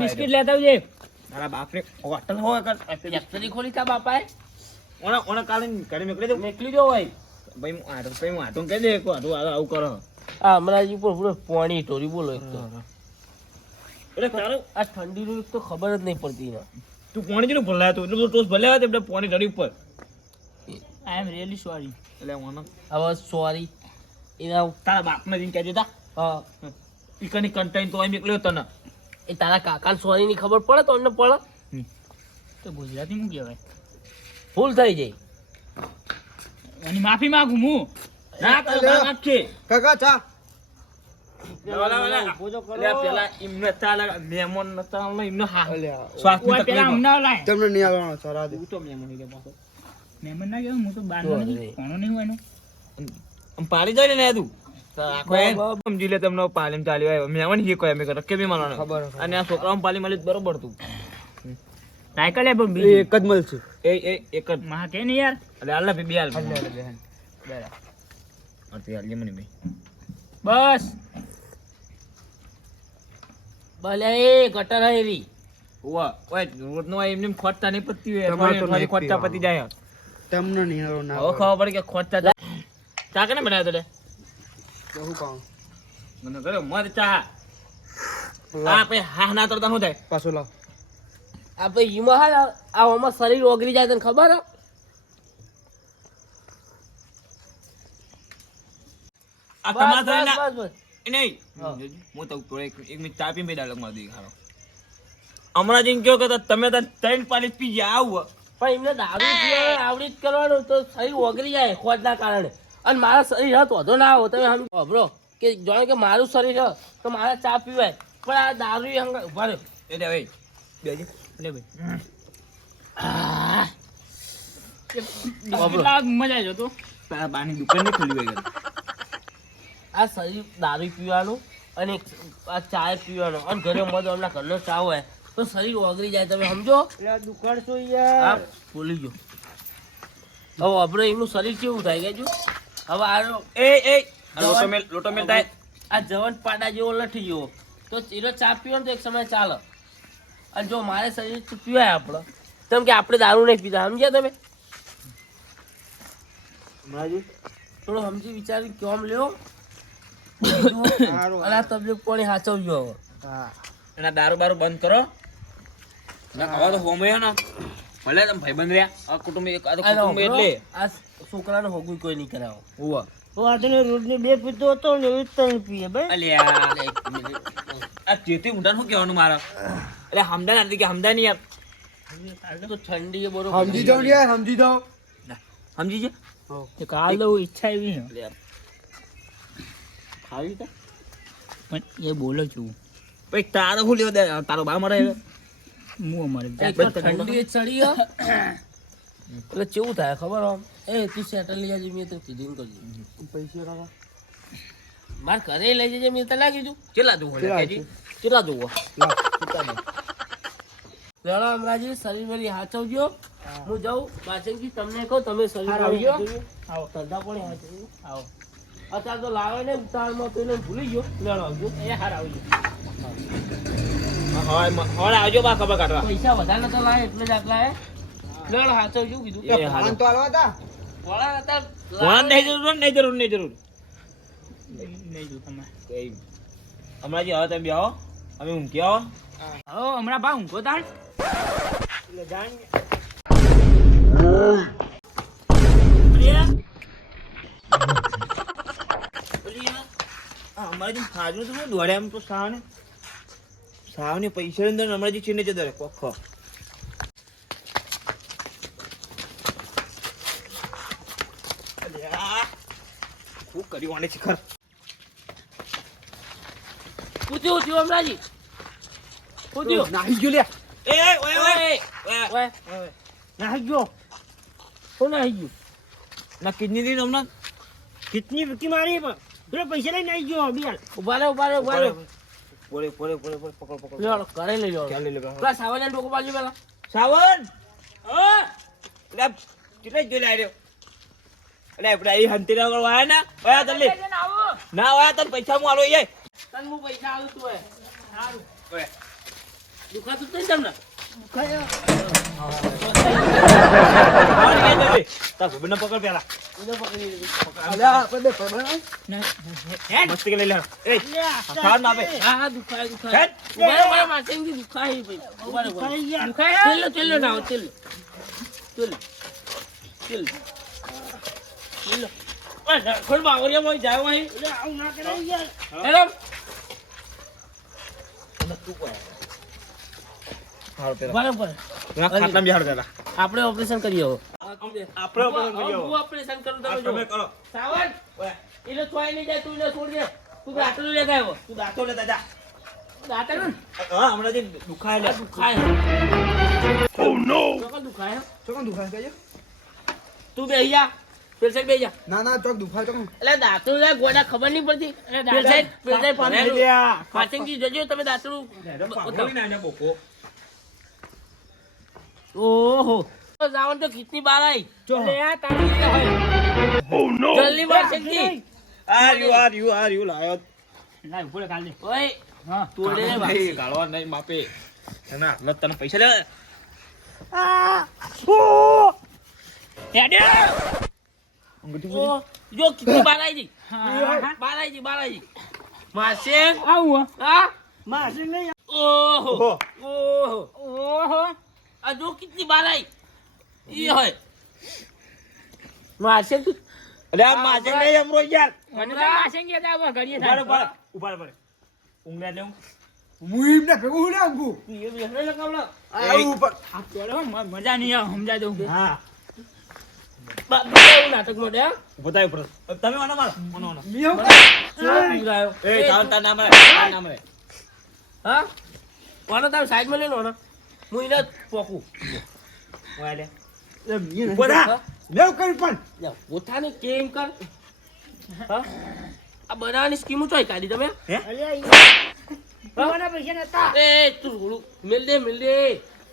Biscuit લેતા આવજે. મારા બાપને હોટલ હોય કર ફેક્ટરી ખોલી તા બાપાએ ઓના કાલે ઘરે મોકલી દો. મેકલી જો હોય. ભાઈ હું આટો કહી દે આટો આવું કરો. આ હમણાં ઉપર પૂરો પાણી ટોરી બોલો એક તો. એટલે તારો આ ઠંડીનું એક તો ખબર જ નહીં પડતી ને. તું પાણી જેનું ભલાય તો એટલું ટોસ ભલે આવે એટલે પાણી ઢળી ઉપર. આઈ એમ રિયલી સોરી. એટલે ઓનો હવે સોરી એના તારા બાપને જઈને કહેજે તા હા ઈકની કન્ટેન્ટ તો અહીં મોકલ્યો તને. એ તારા કાકા સોરી ની ખબર પડે તો અમને પડે તો ગુજરાતી માં કહેવાય. ભૂલ થઈ જાય એની માફી માંગુ હું. ના તો માફ છે કાકા ચા પેલા એમને ચાલે મહેમાન નતા આવને એમને હા અલ્યા શ્વાસની ઓય પેલા તકલીફ હમણાં લાય. તમને નહીં આવવાનો સરા દે હું તો મહેમાન કે પાછો મહેમાન ના કહેવાય, હું તો બહારનો નહીં, કોનો નહીં હોય એનો. આમ પાડી જાય ને તું સમજી લે તમને પાલીમ ચાલી હોય મહેમાન જે કોઈ અમે કરો કે બી માનવાનો ખબર અને આ છોકરાઓ પાલી માલી બરોબર તું સાયકલ હે પણ એ બીજી. એક જ મળશે એ એક જ માં કે નહીં યાર. એટલે આલ્લા બે હાલ બરાબર. અતિ હાલ મને ભાઈ બસ ભલે એ ગટર હેરી ઓવા ઓય રોજ નો એમને ખોટતા નહીં પતી હોય તમારે તો થોડી નહીં ખોટતા પીવાનું. પતી જાય તમને નહીં આવવાનો ના હવે ખબર પડી કે ખોટતા જાય ચા કેને બનાવ્યો તો લે બહુ કામ મને કર્યો મર ચા આ પે હા ના તરતા શું થાય પાછો લાવ આપણે ઈમાં હા આ આમાં શરીર ઓગળી જાય તને ખબર હે? આ બસ, તમારા બસ, શરીરના બસ, બસ. એ નહીં હું તો થોડો એક મિનિટ ચા પી બે ડાયલોગ માર દઈ ખારો હમણાં જઈને કયો કે તમે તો ત્રણ પાલી પી ગયા આવું પણ એમને દારૂ પીવાનું આવડી જ કરવાનું તો શરીર ઓગળી જાય ખોટના કારણે અને મારા શરીર હતો વધુ ના આવો તમે સમજો ખબરો કે જાણે કે મારું શરીર છે તો મારે ચા પીવાય પણ આ દારૂ હંગા ઉભા રહ્યો એટલે ભાઈ બેજી લે ભાઈ કેટલા મજા આવી જતો. તારા બાની દુકાન ને ખોલી ગઈ આ શરીર દારૂ પીવાનું અને આ ચા પીવાનો અને ઘરે મધ હમણાં ઘરનો ચા હોય તો શરીર ઓગળી જાય તમે સમજો દુકાળ છો આ ભૂલી ગયો હવે આપણે એમનું શરીર કેવું થાય કે જો હવે આ એ લોટો મેલ થાય આ જવન પાડા જેવો લઠી ગયો તો એનો ચા પીવાનો તો એક સમય ચાલે અને જો મારે શરીર પીવાય આપણે તેમ કે આપણે દારૂ નહીં પીતા સમજ્યા તમે થોડું સમજી વિચારી કેમ લ્યો અને આ તબિયત પાણી સાચવજો હવે હા એના દારૂ બારૂ બંધ કરો ના આવા તો હોમય ને ભલે તમે ભાઈબંધ રહ્યા આ કુટુંબ એક આ તો આ કુટુંબ એટલે આ છોકરાને હોગું કોઈ નહીં કરાવો હુવા રોડની બે પીતો હતો ને એવી જ ત્રણ પીએ ભાઈ. અલ્યા એક મિનિટ આ ચેતી ઊંડા શું કહેવાનું મારે એટલે હમદા નથી કે હમદા નહીં યાર તો ઠંડી એ બરોબર સમજી જાઓ ને યાર સમજી જાઓ સમજી છે તો કાલ તો ઈચ્છા એવી છે. ખાવી તા પણ એ બોલો છું ભાઈ તારો શું લેવો દે તારો બા મરે હું અમારે એક તો ઠંડી ચડી હે. એટલે કેવું થાય ખબર આમ એ તું સેટલ લઈ જજે મેં તો કીધું કરજો પૈસા કાકા માર ઘરે લઈ જજે મેં તો લાગી છું કેટલા દઉં કેટલા કેજી કેટલા જોવો લાવ લેણો અમરાજી શરીર મેરી હાચવજો હું જાઉં પાછળથી તમને કહું તમે શરીર આવજો આવો ધંધા પણ હાચવજો આવો અત્યારે તો લાવે ને ઉતાળમાં તો એને ભૂલી ગયો લેણો આવજો એ હાર આવજો. હવે આવજો બા ખબર કાઢવા પૈસા વધારે નતા લાવે એટલે જ આટલા હે લેણો હાચવજો કીધું એ હાલો. આન તો હાલવા તા વળા નતા વળાંક નહીં જરૂર નહીં જરૂર નહીં જરૂર નહીં જો તમે કઈ હમણાં જે હવે તમે બે આવો અમે ઊંઘી આવો હો હમણાં બા ઊંઘો તાણ. અમારે જેમ ખાજનું તો શું દોડે એમ તો સાવને પૈસા અંદર હમણાં જે છીને જતો રહે કોખો શું કર્યું આને શિખર પૂછ્યું થયું અમરાજી પૂછ્યું નાહી ગયો લે એ ઓય ઓય ઓય નાહી ગયો કોણ નાહી ગયું ના કિડની દીધી હમણાં કેટલી વિકી મારી પણ પેલો પૈસા લઈને આવી ગયો બિયાર. ઉભા રહો પોરે પકડ લેણો ઘરે લઈ લો ચાલ લઈ લે પેલા સાવલિયા ડોકો બાજુ પેલા સાવન એટલે કેટલા જોઈ લાવ્યો એટલે આપણે અહીં હંતીરા કરવા આવ્યા ને જલ્દી આવો ના હોય તને પૈસા હું આલો એ તને હું પૈસા આલું તું હે. સારું. ઓય દુખાતું જ નહીં તમને? તાર ભૂબેનને પકડ પેલા એને પકડી લીધું. અલ્યા આપણે પરમાણ મસ્તી કરી લે એ લ્યા, ખાવાનું આપે હા, હા, દુખાય, દુખાય. હેટ. ઉભા રહો, ઉભા રહો, માસીજી, દુખાય ભાઈ. ઉભા રહો, ઉભા રહો. દુખાય યાર. દુખાય, તેલ લો, તેલ લો નાખો, તેલ લો. તેલ લો. તેલ લો. તેલ લો. ઓય, ખોલ બાવળિયામાં જાય હોય. લ્યા, આવું ના કરાય યાર. હેલો. હાલ પેલા ઉભા રહો, ઉભા રહો. ખાટલામાં બિહાડ દેલા આપણે ઓપરેશન કરીએ હવે. આપણે ઓપરેશન કરીએ હવે. હું ઓપરેશન કરું તમે તમે જો. કરો સાવન, ઓય એને છોય નહીં જાય, તું એને છોડી દે. તું દાંતલું લેતા આવ્યો. તું દાંતો લેતા જા દાંતલું ને? હા હમણાં જે દુખાય લે દુખાય. ચોક્કસ દુખાય. ચોકન દુખાય કહીએ તું બેહી જા. પેલ સાઈડ બેહી જા. ના ના ચોક દુખાય ચોકન એટલે દાંતલું લે, ગોડા ખબર નહીં પડતી. પેલ સાઈડ પામેલું. માસિંગજી જજો તમે દાંતલું. બોકો ઓહો. જાવન તો કિતની બાર આવી. લ્યા, તારી જલ્દી માસિંગજી. આ રહ્યું લાયો ના, ઉભો રહે કાલે. ઓય, હા. તોડે નહીં, વાસી. ગાળવા નહીં માપે ના હવે તને પૈસા લે ઓ, જો કિતની બાર આવી ગઈ. હા. બાર આવી ગઈ, બાર આવી ગઈ. માસિંગ. આવું હા? માસી નહીં. ઓહો. ઓહો. ઓહો. આ જો કિતની બાર આવી. ઈ હોય. માસિંગ તું અલે આ માજે નહીં અમરો યાર મને તો માસી ગયા તા, આવા ઘડીએ ઉભા થાય. રહો, ઉભા રહો. ઊંઘ લે હું મુઈમ ને ભેગું હું લે અંગુ એ બેહને લગાવલો. આ ઉપર આ ચોરો, મજા નહીં આવે, સમજાય દઉં. હા એવું નાટક મોડે હા? બતાય ઉપર તમે મને મારો મને મિયો ચેવો પીવડાયો. એ તાર નામ રે તાર નામ રે હા? કોનો તમે સાઈડમાં લઈ લો ને. હું એને જ પોકું. ઓય લે એ મિયો ઉપર આ હા? લેવ કરી પણ જા, પોતાની કેમ કર. હા? આ બનાવવાની સ્કીમ ચોય કાઢી તમે? અલ્યા, ઈ તમારા પૈસા નતા. એ તું થોડું મેલ દે, મેલ દે.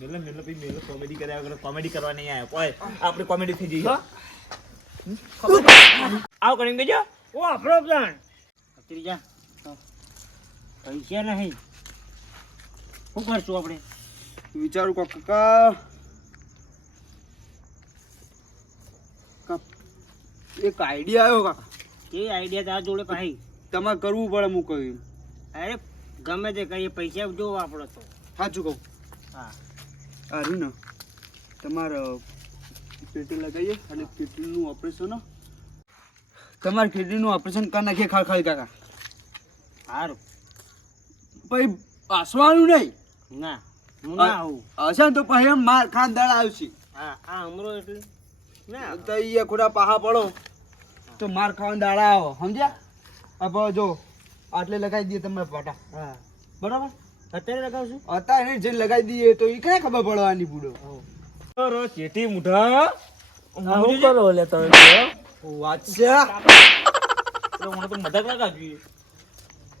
મેલો ભાઈ મેલો કોમેડી કર્યા વગર કોમેડી કરવા નહીં આયો ઓય આપણે કોમેડી થઈ જઈ હા? આવ કરીને ગયો ઓ, આપણો પ્લાન. ત્રીજા પૈસા નહીં, શું કરશું આપણે? વિચારું કાકા એક આઈડિયા આવ્યો કાકા કે આઈડિયા તારા જોડે કહી. તમારે કરવું પડે હું કહ્યું અરે ગમે તે કહીએ, પૈસા જો વાપરો તો. સાચું કહું હા. આ રહ્યું ને તમારે પેટી લગાવીએ અને કિડનીનું ઓપરેશન તમારે કિડનીનું ઓપરેશન કરી નાખીએ ખાલી કાકા સારું. પછી હસવાનું નહીં ના, હું ના આવું. હશે ને તો પછી એમ માર ખાન દાડા આવશે હા, આ અમરો એટલે ના. તો એ ખોટા પાહા પડો તો માર ખાવાના દાડા આવો સમજ્યા હવે જો આટલે લગાવી દઈએ તમને પાટા હા. બરાબર અત્યારે લગાવશું. અત્યારે જઈને લગાવી દઈએ તો એ કઈ ખબર પડવાની બુડો રો ચેટી મુઠા આવું કરો લે તમે તો. વાત છે મને તો મજાક ના કાઢી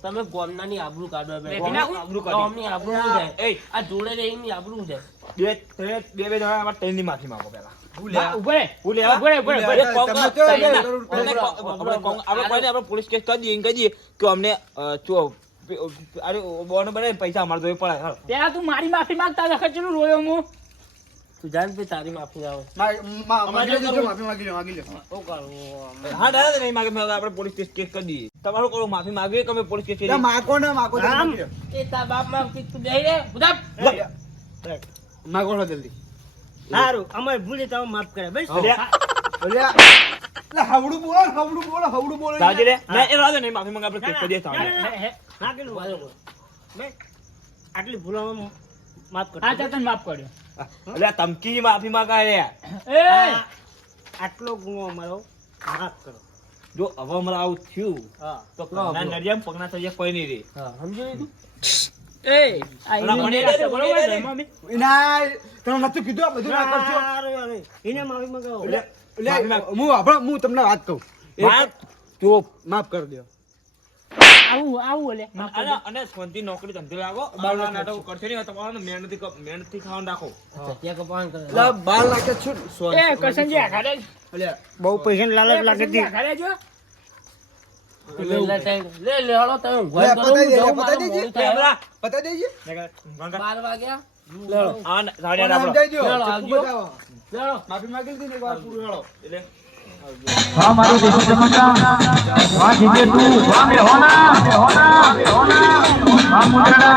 તમે ગોમનાની આબરૂ કાઢવા બે. બેઠી નાખું? આબરૂ કાઢી. ગોમની આબરૂ નહીં જાય. એ આ જોડે રહીને આબરૂ જાય. બે જણા આમાં ટ્રેનની માફી માંગો પહેલા હા, ઉભો રહે. હું લેવા ઉભો રહે, ઉભો રહે, ઉભો રહે. એક કોમ તમે કરો, તો તમે ના. જરૂર આપણે પડે. આપણે કોઈને આપણે પોલીસ કેસ કરી દઈએ કહી દઈએ કે અમને અરે બોનો બને પૈસા અમારે જોઈ પડે હાલો. પેલા તું મારી માફી માંગતા વખત ચેલું રોયો હું. તું જાણ પે તારી માફી આવે. માગી લો માગી લો શું કરવું? હા દાદા નહીં માગે આપણે પોલીસ કેસ કરી દઈએ તમારું કરો માફી માંગીએ કે અમે પોલીસ કેસ કરી દઈએ. માકો ને માકો આમ. એ તાર બાપ માં તું બેહી રે. ઉધાર. માકો લો જલ્દી સારું, અમારે ભૂલે તો માફ કરે બસ. અલ્યા, હવડું બોલો દાદી રે ના એ રાદે નહીં માફી માંગે આપણે કેસ કરી દઈએ ના, સામે. ના, હે, ના પેલું બરાબર. બે, આટલી ભૂલો માફ કર. હા, તને માફ કર્યો. અલ્યા ધમકી માફી માંગા રે આટલો ગુનો અમારો માફ કરો. જો હવે અમારે આવું થયું હા. તો પગના નડિયામ પગના તળિયે કોઈ નહીં રે હા, સમજી લીધું? ઓલા મને રે, બરોબર મને છે, રે. મમ્મી? ના તમે નતું કીધું આ બધું ના કરજો સારું, સારું. એને માફી માંગો. હું તમને વાત કહું વાત ચૂપ. માફ કરી દો આવું ઓલે માફ કરી દે. અને સ્વંતી નોકરી ધંધે લાગો બાળના નાટકો કરશે નહીં તમારે મહેનતથી ખાવાનું રાખો સત્યા કપાણ કરે. લા 12 લાખ જ છું એ કરશનજી, આઘાડે જ. અલ્યા બહુ પૈસાની લાલચ લાગે છે. આઘાડે જો. વેલા ટાઈમ લે લેવાડો તમે ઊંઘવા કરો પતાઈ દે, હું જાઉં, પતાઈ મારે દેજે. મોડું થાય. પેલા પતાઈ દેજે. 12 વાગ્યા લેડો આ સાડિયા આપણો સમજાઈ દ્યો. ચાલો, ચોખ્ખું આવજો. બતાવો. લેડો માફી માંગી લીધી ને એક વાર પૂરું હેળો. એટલે हाँ मारो देखो चमचा वहाँ खींचे तू वहाँ में होना वहाँ मुंडरा